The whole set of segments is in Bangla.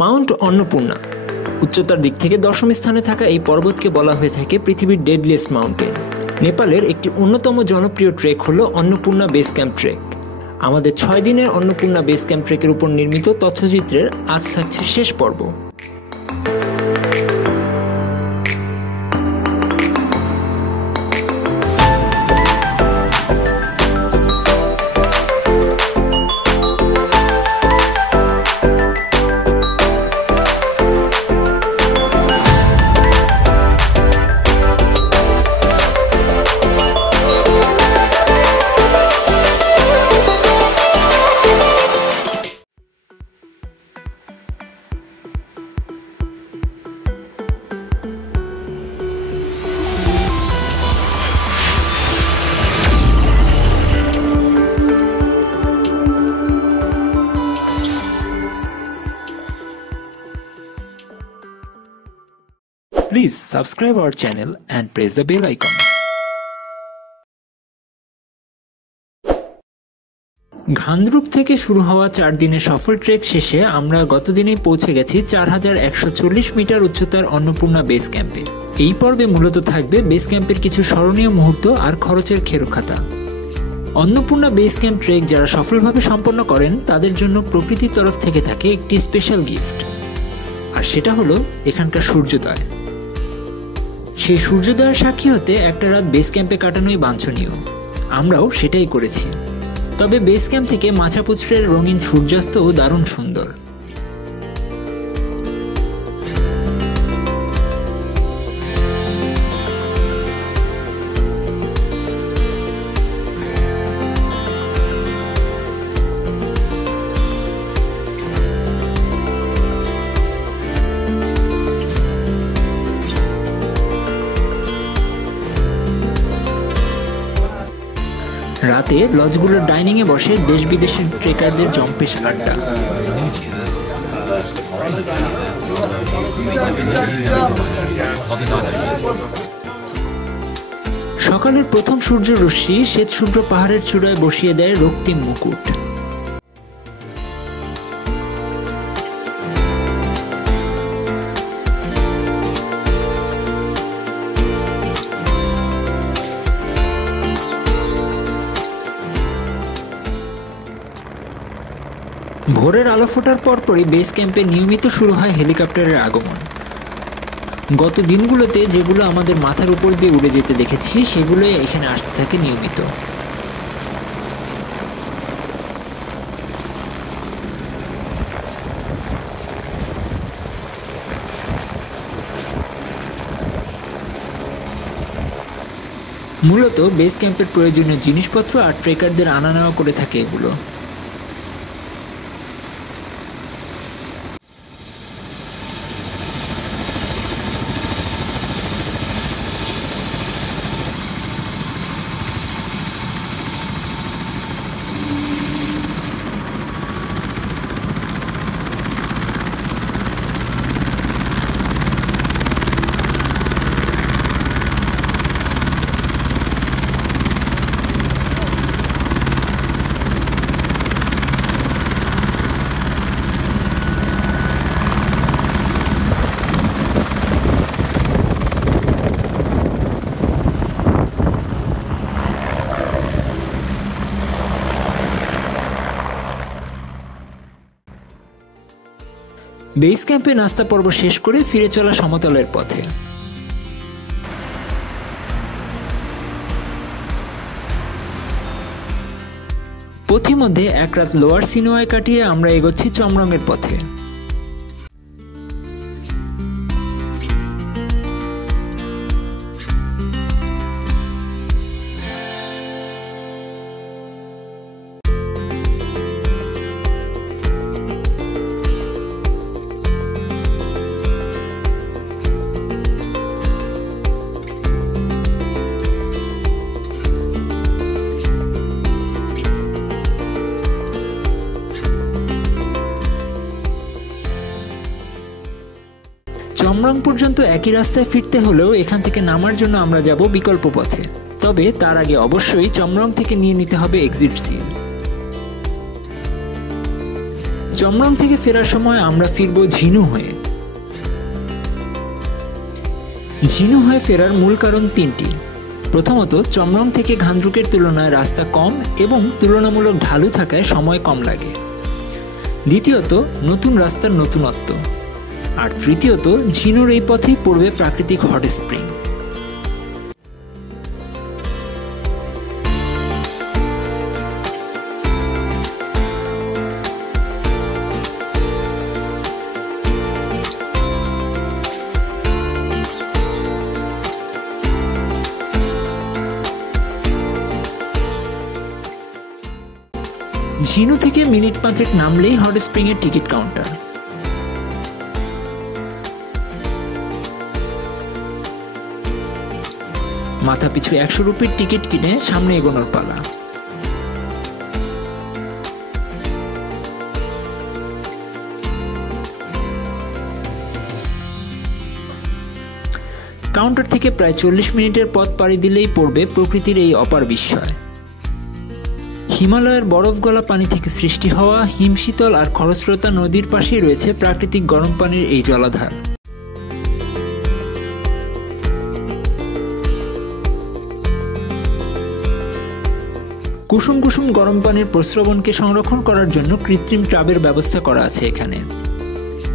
মাউন্ট অন্নপূর্ণা উচ্চতার দিক থেকে 10ম স্থানে থাকা এই পর্বতকে বলা হয়ে থাকে পৃথিবীর ডেডলিয়েস্ট মাউন্টেন। নেপালের একটি অন্যতম জনপ্রিয় ট্রেক হলো অন্নপূর্ণা বেস ক্যাম্প ট্রেক। আমাদের 6 দিনের অন্নপূর্ণা বেস ক্যাম্প ট্রেকের উপর নির্মিত তথ্যচিত্রের আজ থাকছে শেষ পর্ব। Please subscribe our channel and press the bell icon. ঘান্দরুপ থেকে শুরু হওয়া 4 দিনের সফল ট্রেক শেষে আমরা গতদিনেই পৌঁছে গেছি 4140 মিটার উচ্চতার অন্নপূর্ণা বেস ক্যাম্পে। এই পর্বে মূলত থাকবে বেস ক্যাম্পের কিছু স্মরণীয় মুহূর্ত আর খরচের খেরোখাতা। অন্নপূর্ণা বেস ক্যাম্প ট্রেক যারা সফলভাবে সম্পন্ন করেন তাদের জন্য প্রকৃতির তরফ থেকে থাকে একটি স্পেশাল গিফট, আর সেটা হলো এখানকার সূর্যোদয়। সেই সূর্যোদয়ের সাক্ষী হতে একটা রাত বেস ক্যাম্পে কাটানোই বাঞ্ছনীয়। আমরাও সেটাই করেছি। তবে বেস ক্যাম্প থেকে মাথাপুছড়ের রঙিন সূর্যাস্তও দারুণ সুন্দর। রাতে লজগুলোর ডাইনিংয়ে বসে দেশ বিদেশের ট্রেকারদের জম্পেশ আড্ডা। সকালের প্রথম সূর্য রশ্মি শ্বেতশুভ্র পাহাড়ের চূড়ায় বসিয়ে দেয় রক্তিম মুকুট। ভোরের আলো ফোটার পরপরই বেস ক্যাম্পে নিয়মিত শুরু হয় হেলিকপ্টারের আগমন। গত দিনগুলোতে যেগুলো আমাদের মাথার উপর দিয়ে উড়ে যেতে দেখেছি সেগুলোই এখানে আসতে থাকে নিয়মিত। মূলত বেস ক্যাম্পের প্রয়োজনীয় জিনিসপত্র আর ট্রেকারদের আনা নেওয়া করে থাকে এগুলো। বেস ক্যাম্পে নাস্তা পর্ব শেষ করে ফিরে চলা সমতলের পথে। পথিমধ্যে এক রাত লোয়ার সিনোয়ায় কাটিয়ে আমরা এগোচ্ছি চমরংয়ের পথে। চমরং পর্যন্ত একই রাস্তায় ফিরতে হলেও এখান থেকে নামার জন্য আমরা যাব বিকল্প পথে। তবে তার আগে অবশ্যই চমরং থেকে নিয়ে নিতে হবে এক্সিট সিল। চমরং থেকে ফেরার সময় আমরা ফিরব ঝিনু হয়ে। ঝিনু হয়ে ফেরার মূল কারণ তিনটি। প্রথমত, চমরং থেকে ঘান্দ্রুকের তুলনায় রাস্তা কম এবং তুলনামূলক ঢালু থাকায় সময় কম লাগে। দ্বিতীয়ত, নতুন রাস্তার নতুনত্ব। আর তৃতীয়ত, ঝিনুর এই পথেই পড়বে প্রাকৃতিক হট স্প্রিং। ঝিনু থেকে মিনিট 5 নামলেই হট স্প্রিং এর টিকিট কাউন্টার। মাথা পিছু 100 রুপির টিকিট কিনে সামনে এগোনোর পালা। কাউন্টার থেকে প্রায় 40 মিনিটের পথ পাড়ি দিলেই পড়বে প্রকৃতির এই অপার বিস্ময়। হিমালয়ের বরফ গলা পানি থেকে সৃষ্টি হওয়া হিমশীতল আর খরস্রোতা নদীর পাশেই রয়েছে প্রাকৃতিক গরম পানির এই জলাধার। কুসুম কুসুম গরম পানির প্রস্রবণকে সংরক্ষণ করার জন্য কৃত্রিম ট্রাবের ব্যবস্থা করা আছে এখানে।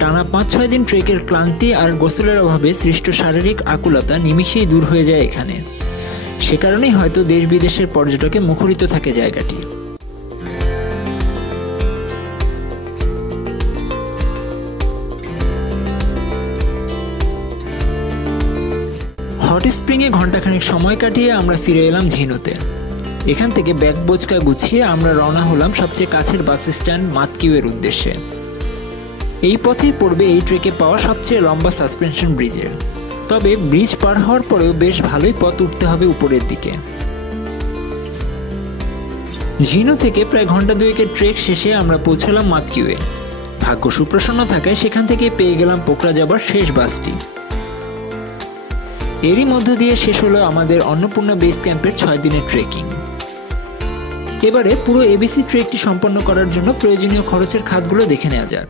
টানা 5-6 দিন ট্রেকের ক্লান্তি আর গোসলের অভাবে সৃষ্ট শারীরিক আকুলতা নিমিষেই দূর হয়ে যায় এখানে। সে কারণেই হয়তো দেশ বিদেশের পর্যটকে মুখরিত থাকে জায়গাটি। হট স্প্রিংয়ে ঘণ্টাখানেক সময় কাটিয়ে আমরা ফিরে এলাম ঝিনুতে। এখান থেকে ব্যাগ বোচকা গুছিয়ে আমরা রওনা হলাম সবচেয়ে কাছের বাস স্ট্যান্ড মাতকিউয়ের উদ্দেশ্যে। এই পথেই পড়বে এই ট্রেকে পাওয়া সবচেয়ে লম্বা সাসপেনশন ব্রিজের। তবে ব্রিজ পার হওয়ার পরেও বেশ ভালোই পথ উঠতে হবে উপরের দিকে। ঝিনু থেকে প্রায় ঘন্টা 2 ট্রেক শেষে আমরা পৌঁছলাম মাতকিউয়ে। ভাগ্য সুপ্রসন্ন থাকায় সেখান থেকে পেয়ে গেলাম পোকরা যাবার শেষ বাসটি। এরই মধ্য দিয়ে শেষ হলো আমাদের অন্নপূর্ণা বেস ক্যাম্পের 6 দিনের ট্রেকিং। এবারে পুরো এবিসি ট্রেকটি সম্পন্ন করার জন্য প্রয়োজনীয় খরচের খাতগুলো দেখে নেওয়া যাক।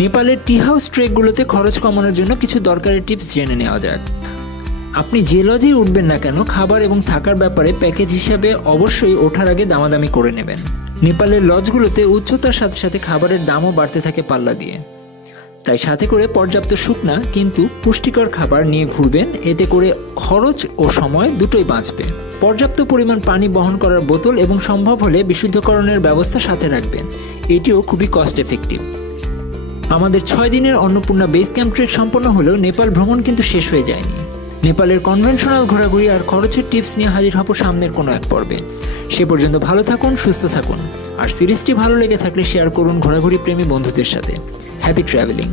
নেপালের টি হাউস ট্রেকগুলোতে খরচ কমানোর জন্য কিছু দরকারি টিপস জেনে নেওয়া যাক। আপনি যে লজেই উঠবেন না কেন, খাবার এবং থাকার ব্যাপারে প্যাকেজ হিসাবে অবশ্যই ওঠার আগে দামাদামি করে নেবেন। নেপালের লজগুলোতে উচ্চতার সাথে সাথে খাবারের দামও বাড়তে থাকে পাল্লা দিয়ে। তাই সাথে করে পর্যাপ্ত শুকনা কিন্তু পুষ্টিকর খাবার নিয়ে ঘুরবেন, এতে করে খরচ ও সময় দুটোই বাঁচবে। পর্যাপ্ত পরিমাণ পানি বহন করার বোতল এবং সম্ভব হলে বিশুদ্ধকরণের ব্যবস্থা সাথে রাখবেন, এটিও খুবই কস্ট এফেক্টিভ। আমাদের 6 দিনের অন্নপূর্ণা বেস ক্যাম্প ট্রেক সম্পন্ন হলেও নেপাল ভ্রমণ কিন্তু শেষ হয়ে যায়নি। নেপালের কনভেনশনাল ঘোরাঘুরি আর খরচের টিপস নিয়ে হাজির হব সামনের কোনো এক পর্বে। সে পর্যন্ত ভালো থাকুন, সুস্থ থাকুন। আর সিরিজটি ভালো লেগে থাকলে শেয়ার করুন ঘোরাঘুরি প্রেমী বন্ধুদের সাথে। Happy travelling.